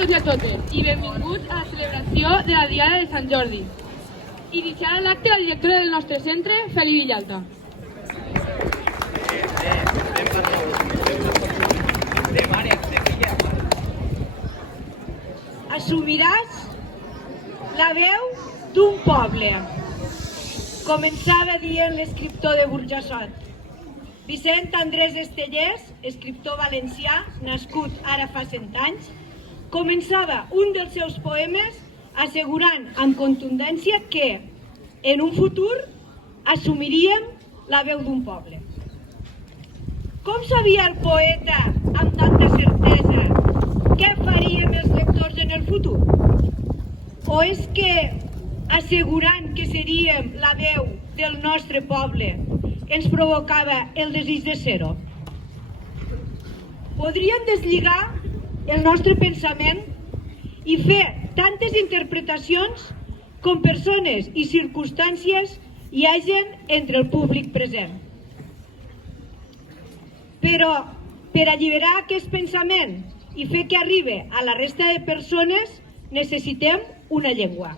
tots i a totes i benvinguts a la celebració de la Diada de Sant Jordi. Iniciarà l'acte el director del nostre centre, Feli Villalta. Assumiràs la veu d'un poble. Començava dient l'escriptor de Burjassot. Vicent Andrés Estellés, escriptor valencià, nascut ara fa 100 anys, començava un dels seus poemes assegurant amb contundència que en un futur assumiríem la veu d'un poble. Com sabia el poeta amb tanta certesa què faríem els lectors en el futur? O és que assegurant que seríem la veu del nostre poble ens provocava el desig de ser-ho? Podríem deslligar el nostre pensament i fer tantes interpretacions com persones i circumstàncies hi hagin entre el públic present. Però per alliberar aquest pensament i fer que arribi a la resta de persones necessitem una llengua.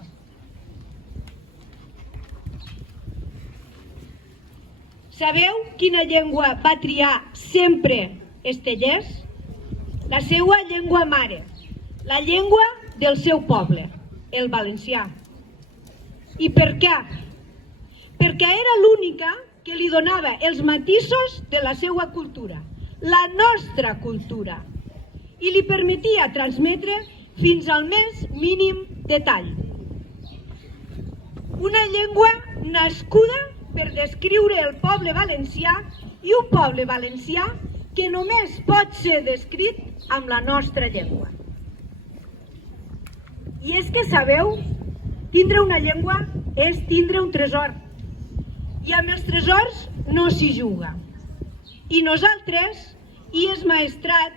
Sabeu quina llengua va triar sempre Estellés? La seva llengua mare, la llengua del seu poble, el valencià. I per què? Perquè era l'única que li donava els matisos de la seva cultura, la nostra cultura, i li permetia transmetre fins al més mínim detall. Una llengua nascuda per descriure el poble valencià i un poble valencià que només pot ser descrit amb la nostra llengua. I és que sabeu, tindre una llengua és tindre un tresor. I amb els tresors no s'hi juga. I nosaltres, i el maestrat,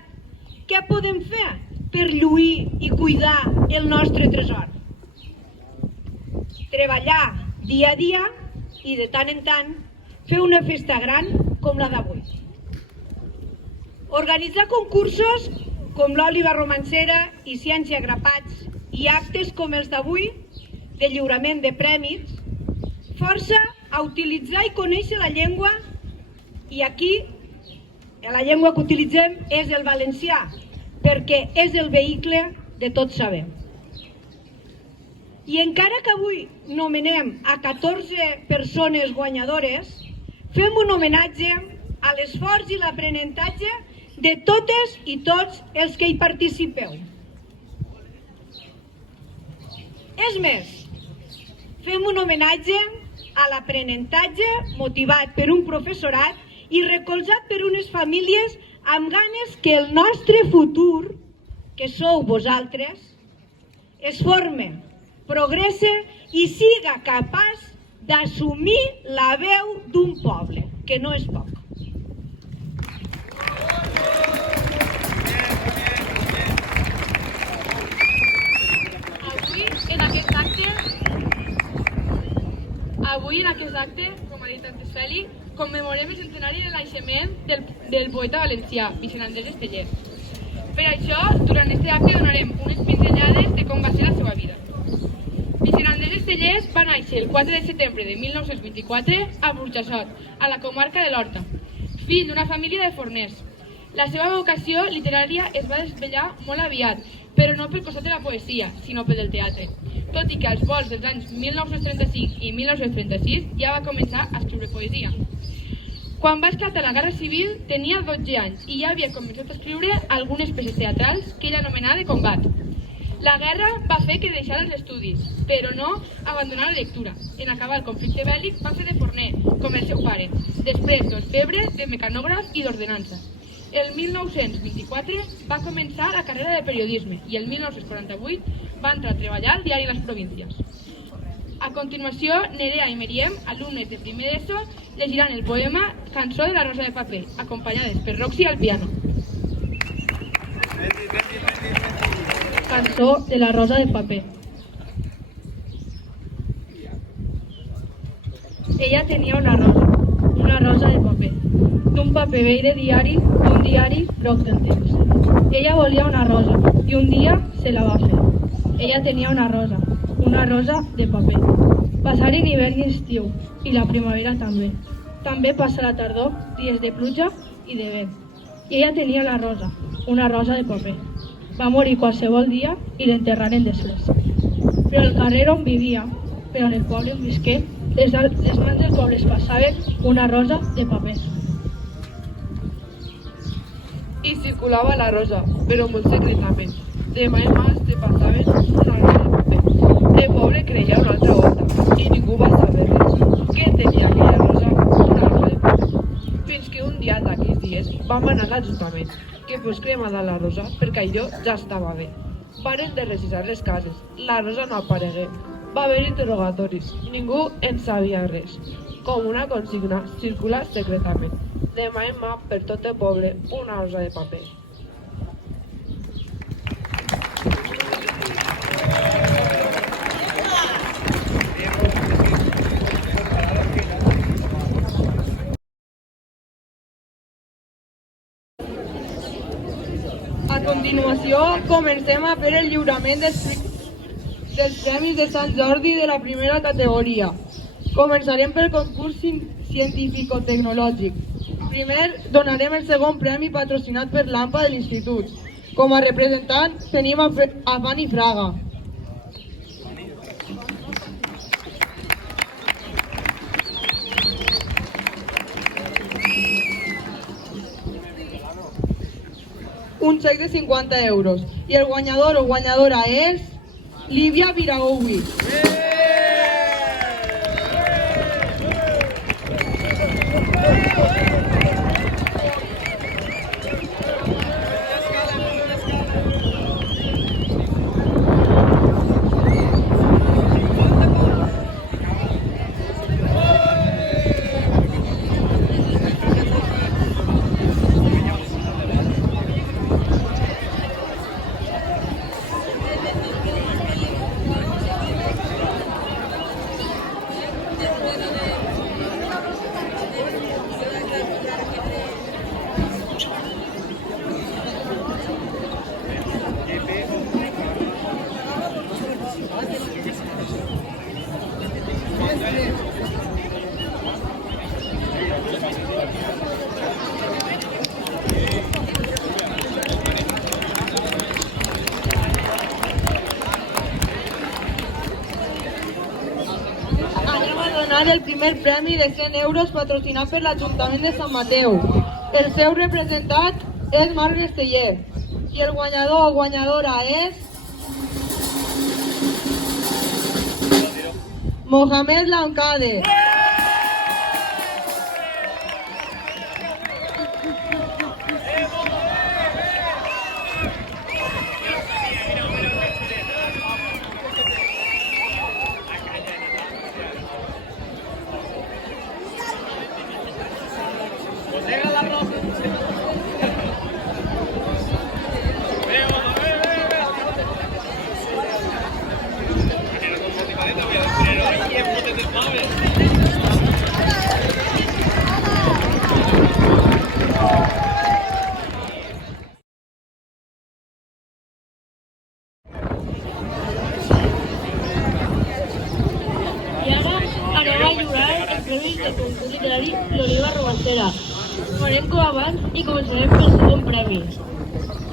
què podem fer per lluir i cuidar el nostre tresor? Treballar dia a dia i de tant en tant fer una festa gran com la d'avui. Organitzar concursos com l'Òliba Romancera i Ciència Grapats i actes com els d'avui de lliurament de premis força a utilitzar i conèixer la llengua, i aquí la llengua que utilitzem és el valencià, perquè és el vehicle de tots saber. I encara que avui nomenem a 14 persones guanyadores, fem un homenatge a l'esforç i l'aprenentatge de totes i tots els que hi participeu. És més, fem un homenatge a l'aprenentatge motivat per un professorat i recolzat per unes famílies amb ganes que el nostre futur, que sou vosaltres, es forme, progresse i siga capaç d'assumir la veu d'un poble, que no és poc. Avui en aquest acte, com ha dit antes Feli, commemorem el centenari de naixement del poeta valencià, Vicent Andrés Estellés. Per això, durant aquest acte donarem unes pinzellades de com va ser la seva vida. Vicent Andrés Estellés va néixer el 4 de setembre de 1924 a Burjassot, a la comarca de l'Horta, fill d'una família de forners. La seva vocació literària es va desvetllar molt aviat, però no pel costat de la poesia, sinó pel del teatre, tot i que als volts dels anys 1935 i 1936 ja va començar a escriure poesia. Quan va esclatar la Guerra Civil tenia 12 anys i ja havia començat a escriure algunes peces teatrals que ell anomenava de combat. La guerra va fer que deixara els estudis, però no abandonar la lectura. En acabar el conflicte bèl·lic va fer de forner, com el seu pare, després d'orfebre, de mecanògraf i d'ordenança. El 1924 va començar la carrera de periodisme i el 1948 va entrar a treballar al diari Les Províncies. A continuació, Nerea i Meriem, alumnes de primer d'ESO, llegiran el poema Cançó de la Rosa de Paper, acompanyades per Roxy al piano. Cançó de la Rosa de Paper. Ella tenia una rosa de paper. d'un paper vell de diari d'un diari groc del temps. Ella volia una rosa i un dia se la va fer. Ella tenia una rosa de paper. Passaren hivern i estiu i la primavera també. També passa la tardor, dies de pluja i de vent. I ella tenia una rosa de paper. Va morir qualsevol dia i l'enterraren després. Però al carrer on vivia, però en el poble on visqué, les mans del poble es passaven una rosa de paper. I circulava la rosa, però molt secretament. De mà en mà se passaven una rosa de paper. El poble creia una altra volta i ningú va saber res. Què tenia aquella rosa? Una rosa de paper. Fins que un dia d'aquells dies vam anar a l'Ajuntament, que fos cremada la rosa perquè allò ja estava bé. Varen de regisar les cases, la rosa no aparegué. Va haver interrogatoris, ningú en sabia res. Com una consigna, circula secretament, de mà en mà per tot el poble, una rosa de paper. A continuació, comencem a fer el lliurament dels Premis de Sant Jordi de la primera categoria. Començarem pel concurs científico-tecnològic. Primer, donarem el segon premi patrocinat per l'AMPA de l'Institut. Com a representant tenim a Fanny Fraga. Un xec de 50 euros. I el guanyador o guanyadora és Lívia Viragoui. El primer premi de 100 euros patrocinat per l'Ajuntament de Sant Mateu. El seu representant és Marc Esteller i el guanyador o guanyadora és Mohamed Lancade. L'Oliva Romancera. Farem com abans i començarem pel segon premi.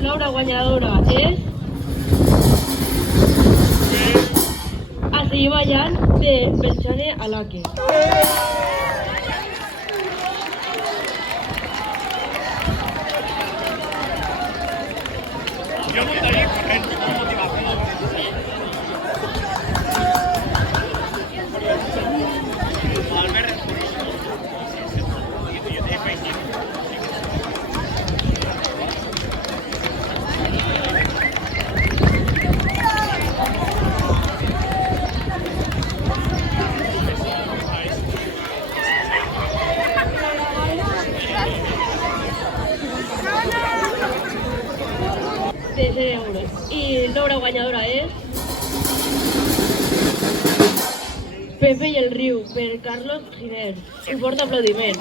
L'obra guanyadora és A seguir ballant de Belchane Alaque. De 100 euros. I l'obra guanyadora és Pepe i el riu, per Carlos Giner. Un fort aplaudiment.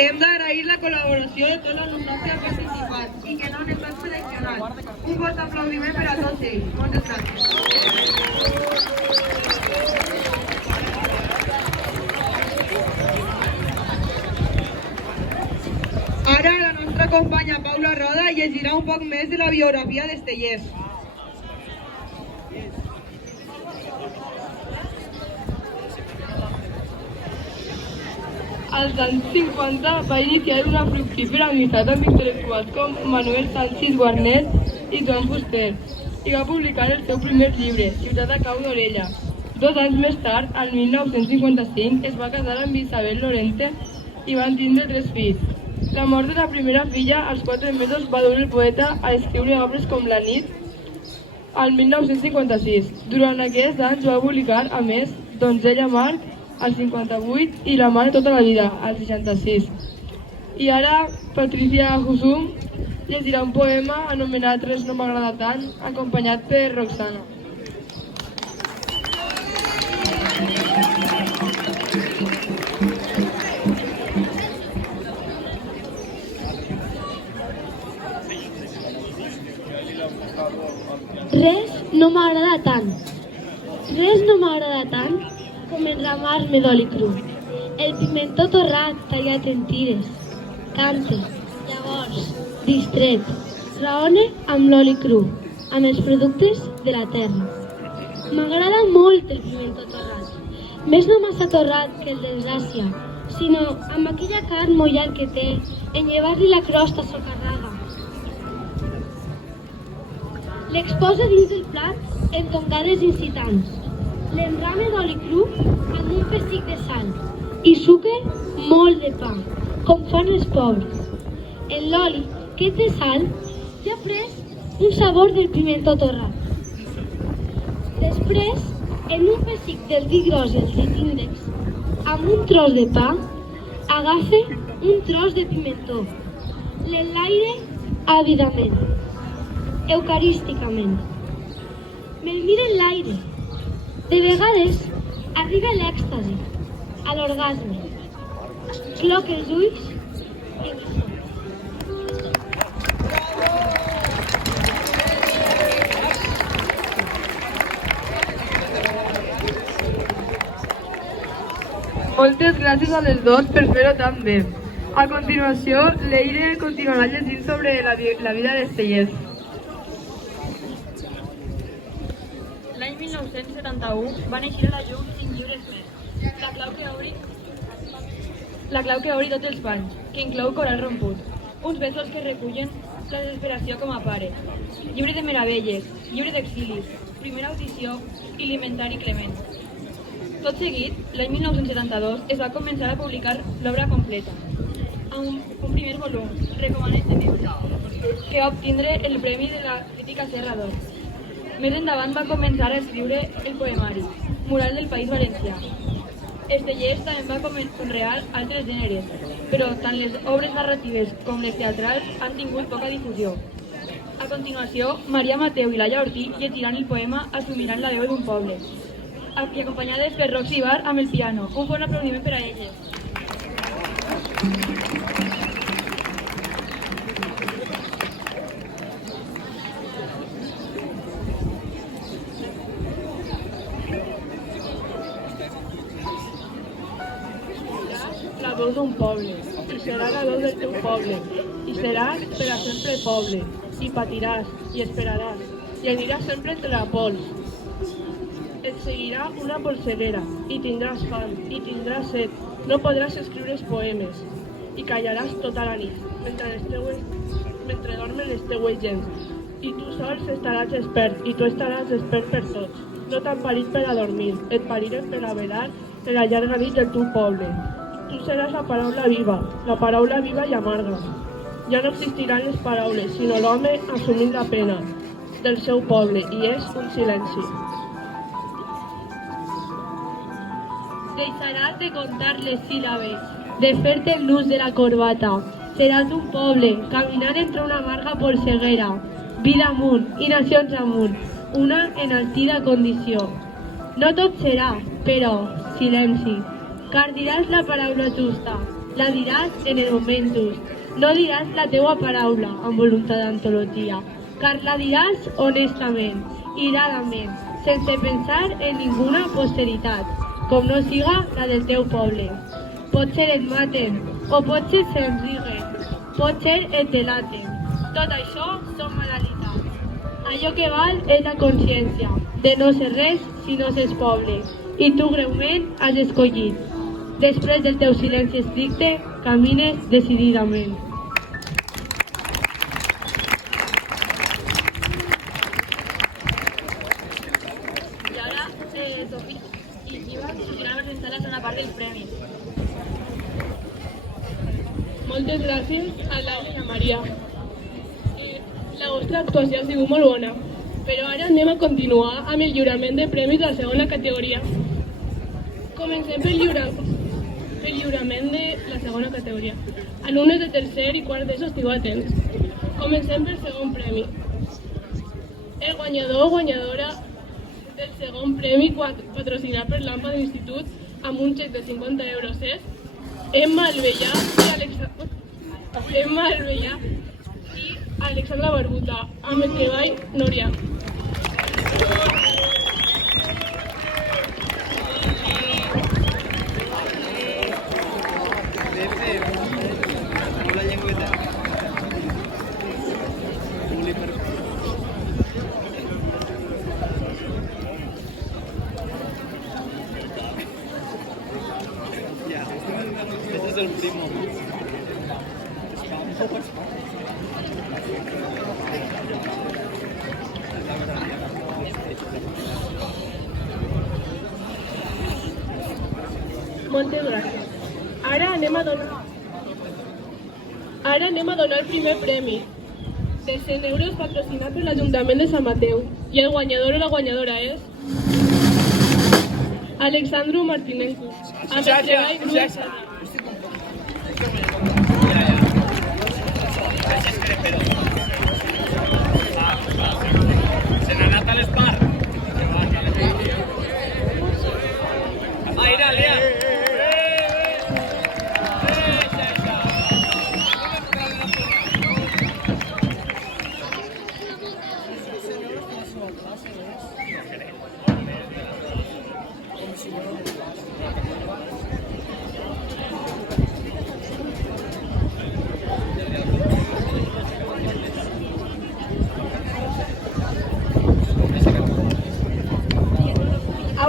Hem d'agrair la col·laboració de tot l'alumnat que ha participat i que no n'hem estat seleccionats. Un fort aplaudiment per a tots ells. Moltes gràcies. Ara la nostra companya Paula Roda llegirà un poc més de la biografia d'Estellers. Als anys 50 va iniciar una fructífera amistat amb intel·lectuals com Manuel Sanchis Guarnet i Joan Fuster i va publicar el seu primer llibre, Ciutat a cau d'orella. 2 anys més tard, al 1955, es va casar amb Isabel Lorente i van tindre 3 fills. La mort de la primera filla, als 4 mesos, va dur el poeta a escriure obres com La nit, al 1956. Durant aquests anys va publicar, a més, Donzella Marc, al 58, i La mare tota la vida, al 66. I ara, Patricia Husum llegirà un poema anomenat Res no m'agrada tant, acompanyat per Roxana. Res no m'agrada tant. Res no m'agrada tant com enramar-me d'oli cru. El pimentó torrat tallat en tires. Cante, llavors, distret, raone amb l'oli cru, amb els productes de la terra. M'agrada molt el pimentó torrat. Més no massa torrat que el d'Alsàcia, sinó amb aquella carn mollal que té en llevar-li la crosta socarrada. L'exposa dins del plat en tongades incitants. L'enrame d'oli cru amb un pessic de sal i suque molt de pa, com fan els pobres. En l'oli que té sal ja ha pres un sabor del pimentó torrat. Després, en un pessic del vi gros i el dit índex, amb un tros de pa, agafa un tros de pimentó. L'enlaire àvidament, eucarísticament. Me'l mira en l'aire. De vegades arriba l'èxtasi, a l'orgasme. Cloca els ulls i me fot. Moltes gràcies a les dos per fer-ho tan bé. A continuació, Leire continuarà llegint sobre la vida d'Estellers. L'any 1971 va néixer a la llum 5 llibres més. La clau que obri tots els panys, que inclou Coral romput. Uns versos que recullen la desesperació com a pare. Llibre de meravelles, llibre d'exilis, primera audició i l'Inventari Clement. Tot seguit, l'any 1972 es va començar a publicar l'obra completa, amb un primer volum, Recomanes de Viure, que va obtindre el Premi de la Crítica Serra d'Or. Més endavant va començar a escriure el poemari, Mural del País Valencià. Estellers també va conrear altres gèneres, però tant les obres narratives com les teatrals han tingut poca difusió. A continuació, Maria Mateu i Laia Ortí llegiran el poema Assumiran la veu d'un poble, i acompanyades per Roxy Bar amb el piano. Un bon aplaudiment per a elles. La veu d'un poble, i serà la veu del teu poble, i seràs per a sempre poble, i patiràs, i esperaràs, i aniràs sempre entre la pols. Et seguirà una polseguera, i tindràs fam, i tindràs set, no podràs escriure poemes, i callaràs tota la nit, mentre dormen les teues gens, i tu sols estaràs despert, i tu estaràs despert per tots. No t'han parit per a dormir, et pariren per a velar en la llarga nit del teu poble. Tu seràs la paraula viva i amarga. Ja no existiran les paraules, sinó l'home assumint la pena del seu poble, i és un silenci. Deixaràs de contar les síl·labes, de fer-te l'ús de la corbata. Seràs un poble, caminant entre una amarga polseguera, vida amunt i nacions amunt, una enaltida condició. No tot serà, però, silenci, car diràs la paraula justa, la diràs en el moment just. No diràs la teua paraula amb voluntat d'antologia, car la diràs honestament, iradament, sense pensar en ninguna posteritat, com no siga la del teu poble. Potser et maten, o potser se'n riguen, potser et delaten. Tot això són banalitats. Allò que val és la consciència, de no ser res si no s'és poble, i tu greument has escollit. Després del teu silenci estricte, camines decididament. I ara, Sofia i Ivan sortiran a presentar la segona part del premi. Moltes gràcies a l'Ali i a Maria. La vostra actuació ha sigut molt bona, però ara anem a continuar amb el lliurament de premis de la segona categoria. Comencem pel lliurament de la segona categoria. Alumnes de tercer i quart d'ESO, estigueu atents. Comencem pel segon premi. El guanyador o guanyadora del segon premi patrocinat per l'AMPA de l'Institut amb un xec de 50 euros és Emma Albellà i Alexandra Barbuta, amb el treball Núria. Moltes gràcies. Ara anem a donar el primer premi de 100 euros patrocinat per l'Ajuntament de Sant Mateu. I el guanyador o la guanyadora és Alexandru Martinenko. Amb el treball grup. Se n'ha anat a l'espar. Aire, Lea.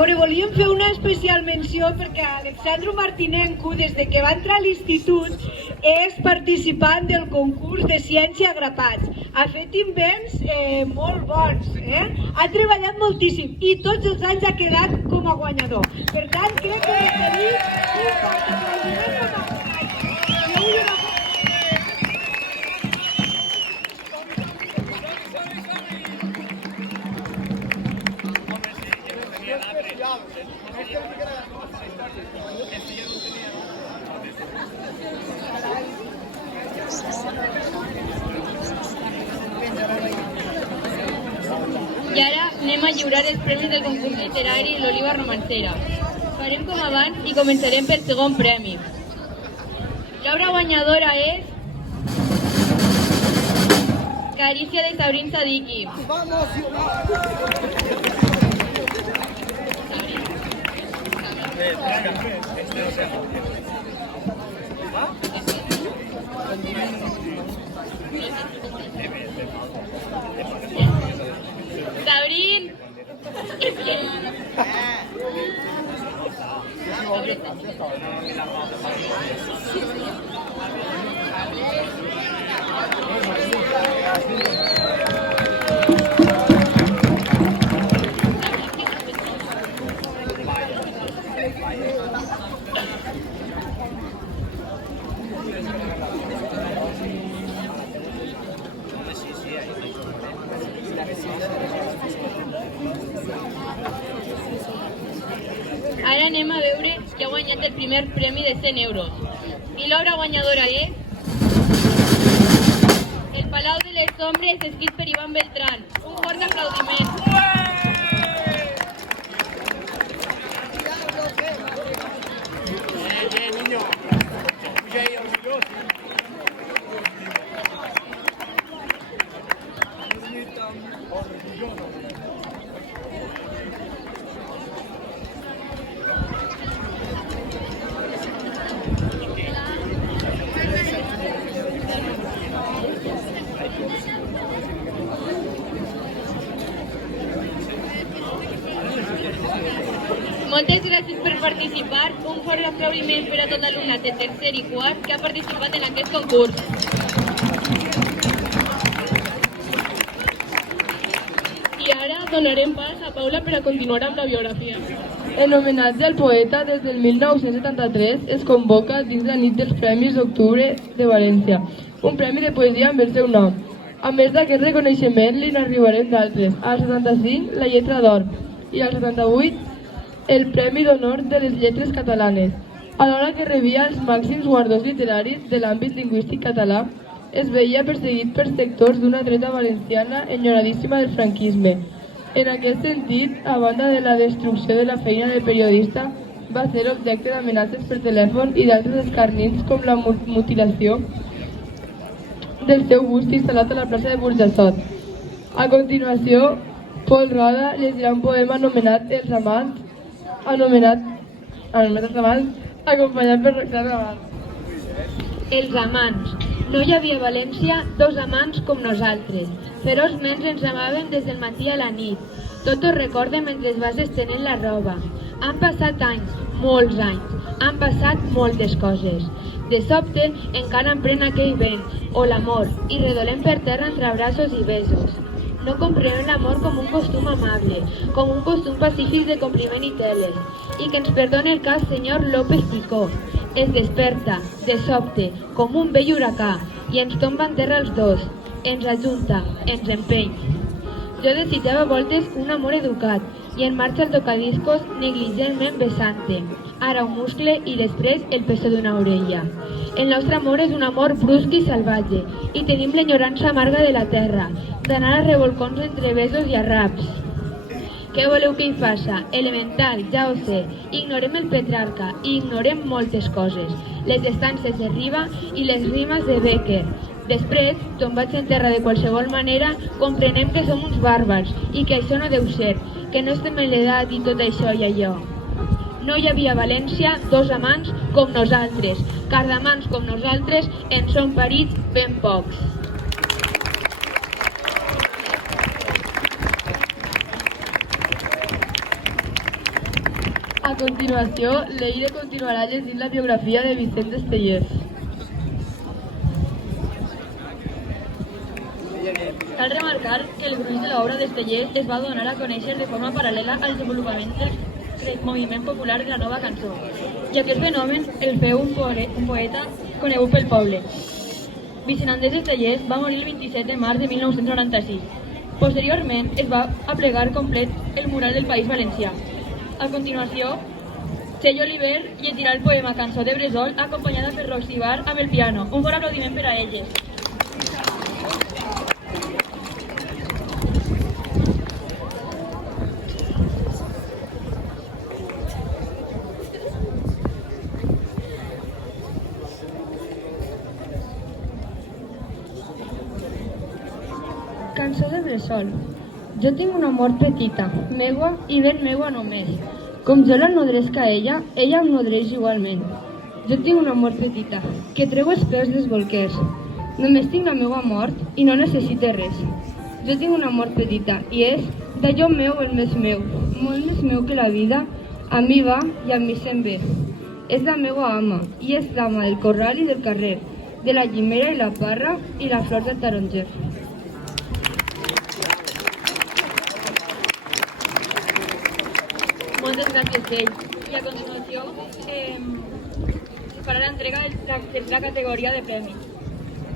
Ara volíem fer una especial menció perquè Alexandru Martinenko, des de que va entrar a l'institut, és participant del concurs de ciència a grapats. Ha fet invents molt bons, ha treballat moltíssim i tots els anys ha quedat com a guanyador. Per tant, crec que requerim un fort aplaudiment com a guanyador. I ara anem a lliurar els premis del concurs literari L'Oliva Romancera. Farem com abans i començarem pel segon premi. L'obra guanyadora és Carícia de Sabrin Sadiki. Sabrin. Ara anem a veure qui ha guanyat el primer premi de 100 euros. I l'obra guanyadora és... El Palau de les Ombres, escrit per Ivan Beltrán. Un fort aplaudiment. Moltes gràcies per participar. Un fort aplaudiment per a tot l'alumnat de tercer i quart que ha participat en aquest concurs. I ara donarem pas a Paula per a continuar amb la biografia. En homenatge al poeta, des del 1973 es convoca dins la nit dels Premis d'Octubre de València, un premi de poesia amb el seu nom. A més d'aquest reconeixement, li n'arribarem d'altres. Al 75, la lletra d'or, i al 78, el Premi d'Honor de les Lletres Catalanes. Alhora que rebia els màxims guardons literaris de l'àmbit lingüístic català, es veia perseguit per sectors d'una dreta valenciana enyoradíssima del franquisme. En aquest sentit, a banda de la destrucció de la feina de periodista, va ser objecte d'amenaces per telèfon i d'altres escarnins com la mutilació del seu bust instal·lat a la plaça de Burjassot. A continuació, Pol Roda llegirà un poema anomenat Els Amants, acompanyat per Roxana Abad. Els amants. No hi havia a València dos amants com nosaltres. Feroçment ens amaven des del matí a la nit. Tot ho recorde mentre vas estenent la roba. Han passat anys, molts anys. Han passat moltes coses. De sobte, encara em pren aquell vent, o l'amor, i redolem per terra entre abraços i besos. No comprenem l'amor com un costum amable, com un costum pacífic de compliment i teles. I que ens perdoni el cas senyor López Picó. Es desperta, de sobte, com un vell huracà, i ens tomba en terra els dos. Ens ajunta, ens empeny. Jo desitjava a voltes un amor educat, i en marxa el tocadiscos negligentment besant-te. Ara un muscle i després el peso d'una orella. El nostre amor és un amor brusc i salvatge, i tenim l'enyorança amarga de la terra, d'anar a revolcons entre besos i arraps. Què voleu que hi faça? Elemental, ja ho sé. Ignorem el Petrarca i ignorem moltes coses. Les estances de Riba i les rimes de Becker. Després, tombats en terra de qualsevol manera, comprenem que som uns bàrbars i que això no deu ser, que no estem en l'edat i tot això i allò. No hi havia a València dos amants com nosaltres, car d'amants com nosaltres en són parits ben pocs. A continuació, Leire continuarà llegint la biografia de Vicent Estellés. Cal remarcar que el gruix de l'obra d'Estellés es va donar a conèixer de forma paral·lela al desenvolupament del moviment popular de la nova cançó, i aquest fenomen el feu un poeta conegut pel poble. Vicent Andrés Estellés va morir el 27 de març de 1996. Posteriorment es va aplegar complet el mural del País Valencià. A continuació, Txell Oliver llegirà el poema Cançó de Bressol acompanyada per Roxy Bar amb el piano. Un fort aplaudiment per a elles. Cançó de Bressol. Jo tinc una amor petita, meua i ben meua només. Com jo la nodresc a ella, ella em nodreix igualment. Jo tinc una amor petita, que treu els peus dels bolquers. Només tinc la meua mort i no necessite res. Jo tinc una amor petita i és d'allò meu el més meu, molt més meu que la vida, a mi va i a mi se'n ve. És la meua ama i és l'ama del corral i del carrer, de la llimera i la parra i la flor del taronger. Moltes gràcies, Txell. I a continuació se farà l'entrega de la tercera categoria de premi.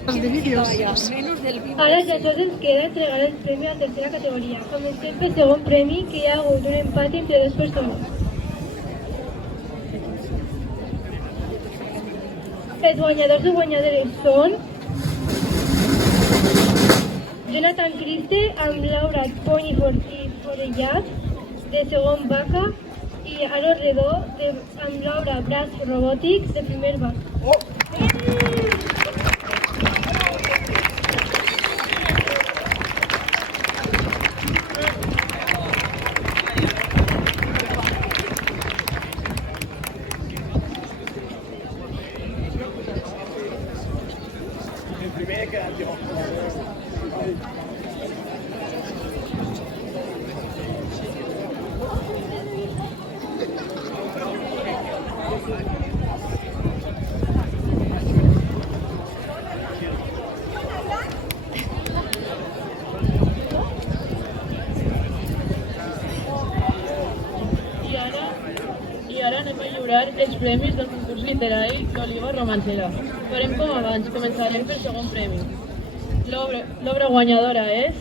Ara ja sols ens queda entregar el premi a la tercera categoria. Comencem pel segon premi, que hi ha hagut un empat entre dues persones. Els guanyadors i guanyadores són Jonathan Criste amb Laura Pony i Forellat de segon vaca i Aro Redó amb Laura Braç Robòtic de primer vaca. I ara anem a lliurar els premis del concurs literari d'Oliva Romancera. Farem com abans, començarem pel segon premi. L'obra guanyadora és...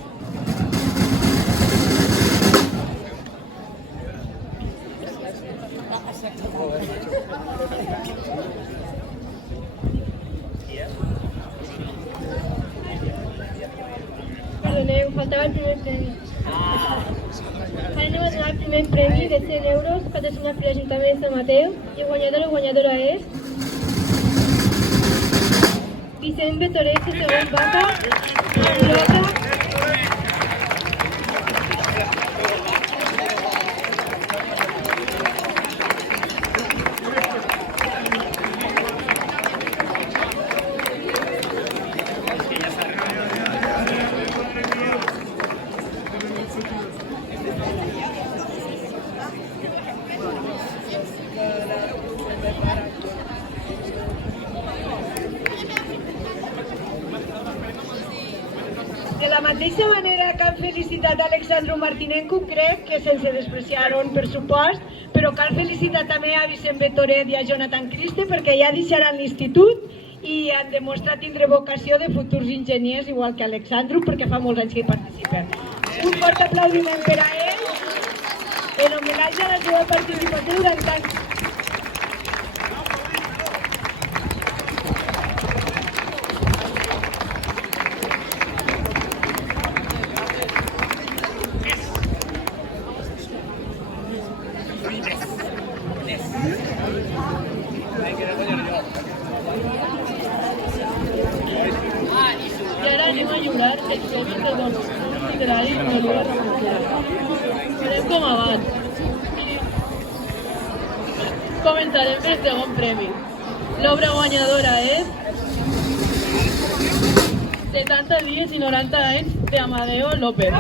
Perdoneu, faltava el primer premi. Ara anem a donar el primer premi de 100 euros patrocinat per l'Ajuntament de Sant Mateu i el guanyador o guanyadora és Vicent Betorés de segon vaca amb Laura De la mateixa manera que han felicitat Alexandru Martinenco, crec que sense despreciar un pressupost, però cal felicitar també a Vicent Betoret i a Jonathan Criste perquè ja deixaran l'institut i han demostrat tindre vocació de futurs enginyers, igual que Alexandru, perquè fa molts anys que hi participen. Un fort aplaudiment per a ells en homenatge a la seva participació durant tants. I ara anem a lliurar els premis del concurs literari d'Oliva Romancera. Farem com abans. Començarem pel segon premi. L'obra guanyadora és 70 dies i 90 anys d'Amadeo López.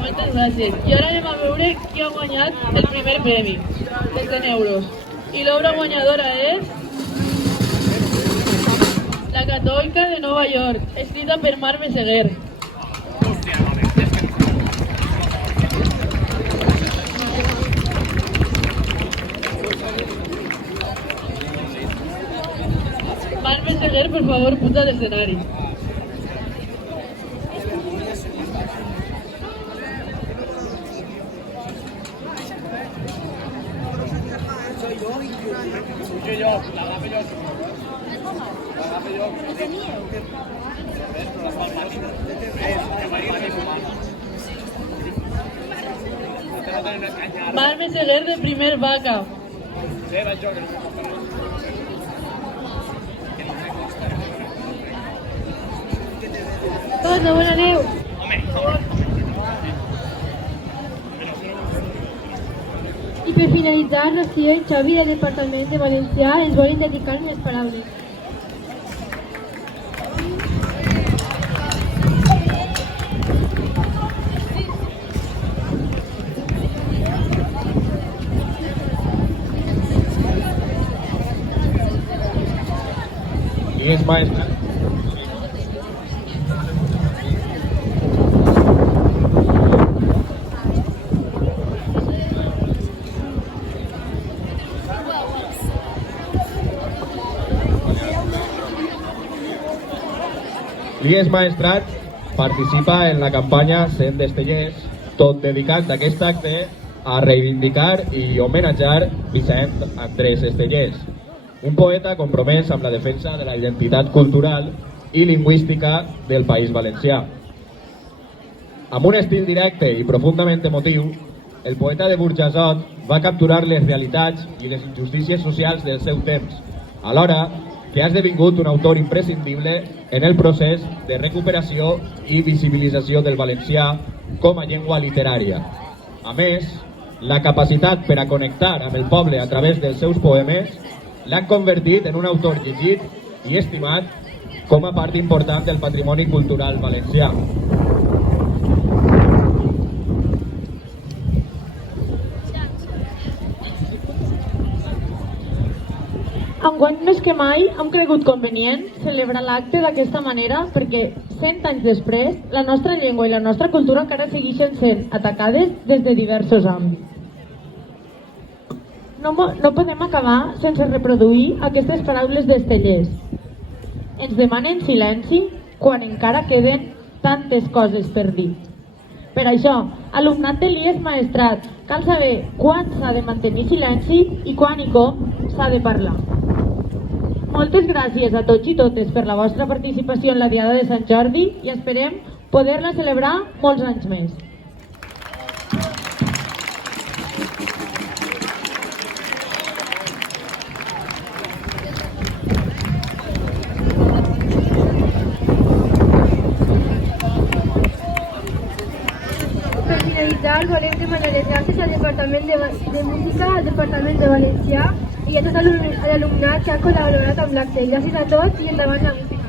Moltes gràcies. I ara anem a veure qui ha guanyat el primer premi, de 100 euros. I l'obra guanyadora és La Catòlica de Nova York, escrita per Mar Meseguer. Mar Meseguer, por favor, puja al escenari. Mar Meseguer de primer vaca. Cosa, bona neu. I per finalitzar, Rocío i Xavi del Departament de Valencià ens volen dedicar unes paraules. Digues, maestra. l'IES Maestrat participa en la campanya 100 d'Estellers, tot dedicant aquest acte a reivindicar i homenatjar Vicent Andrés Estellers, un poeta compromès amb la defensa de la identitat cultural i lingüística del País Valencià. Amb un estil directe i profundament emotiu, el poeta de Burjassot va capturar les realitats i les injustícies socials del seu temps, alhora que ha esdevingut un autor imprescindible en el procés de recuperació i visibilització del valencià com a llengua literària. A més, la capacitat per a connectar amb el poble a través dels seus poemes l'han convertit en un autor llegit i estimat com a part important del patrimoni cultural valencià. Enguany més que mai hem cregut convenient celebrar l'acte d'aquesta manera perquè 100 anys després la nostra llengua i la nostra cultura encara segueixen sent atacades des de diversos àmbits. No podem acabar sense reproduir aquestes paraules d'Estellers. Ens demanen silenci quan encara queden tantes coses per dir. Per això, alumnat de l'IES Maestrat, cal saber quan s'ha de mantenir silenci i quan i com s'ha de parlar. Moltes gràcies a tots i totes per la vostra participació en la Diada de Sant Jordi i esperem poder-la celebrar molts anys més. Per finalitzar, volem demanar les gràcies al Departament de Música, al Departament de Valencià i a tot l'alumnat que ha col·laborat amb l'acte. Gràcies a tots i endavant la música.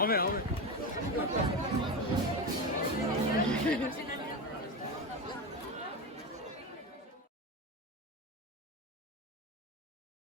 Home.